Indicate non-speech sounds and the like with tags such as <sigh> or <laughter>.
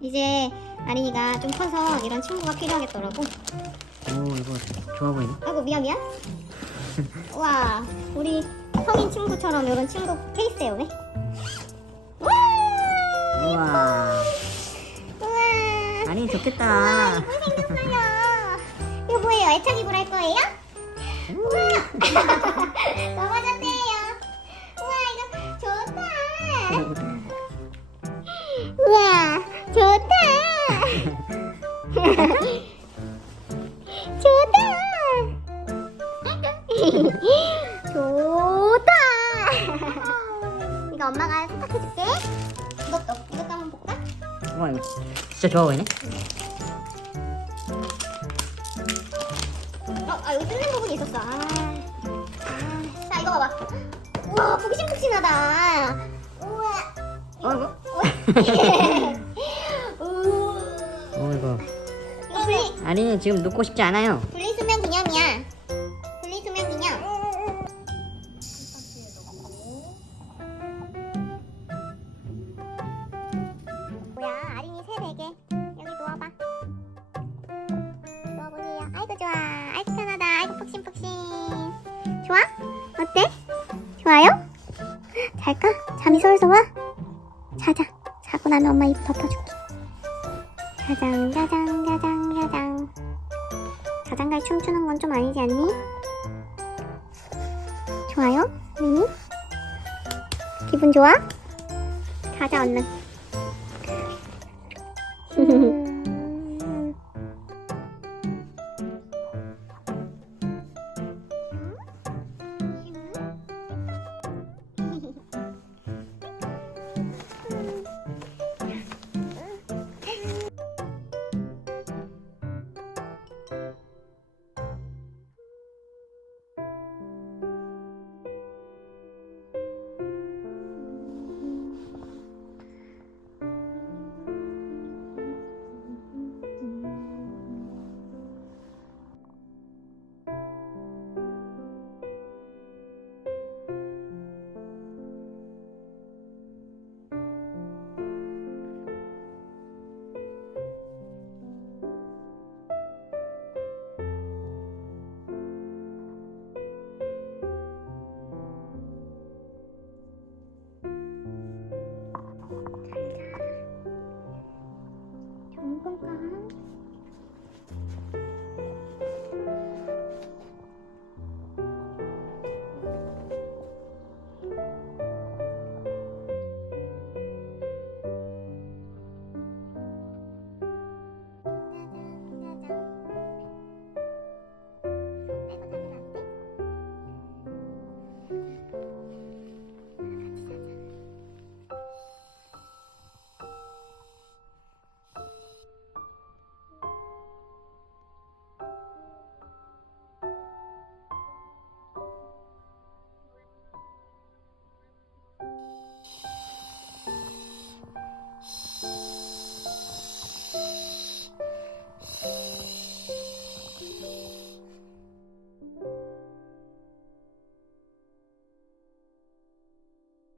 이제 아린이가 좀 커서 이런 친구가 필요하겠더라고. 오 이거 좋아 보이네. 아이고 미안 미안. 우와 우리 성인 친구처럼 이런 친구 케이스에 오네. 와 우와. 우와. 아니 좋겠다. 이거 생겼어요. 이거 뭐예요? 애착 이불 할 거예요? 우와. <laughs> 넘어졌네요. 우와 이거 좋다. <laughs> 좋다. <laughs> 좋다. 이거 엄마가 세탁해줄게. 이것도 이것도 한번 볼까? 우와 이거 진짜 좋아 보이네. 어, 아 여기 뜯는 부분이 있었어. 아, 아. 자 이거 봐봐. 우와 푹신푹신하다. 우와. 어 이거. 우와. <laughs> 분리 아린이 지금 눕고 싶지 않아요. 분리수면 기념이야. 분리수면 기념. 뭐야 아린이 새 베개 여기 누워봐. 누워보세요. 아이고 좋아. 아이고 편하다. 아이고 푹신푹신. 좋아? 어때? 좋아요? 잘까? 잠이 솔솔 와? 자자. 자고 나면 엄마 이불 덮어줄게. 짜장 짜장 짜장 짜장. 자장가에 춤추는 건 좀 아니지 않니? 좋아요? 미니? 기분 좋아? 가자 얼른.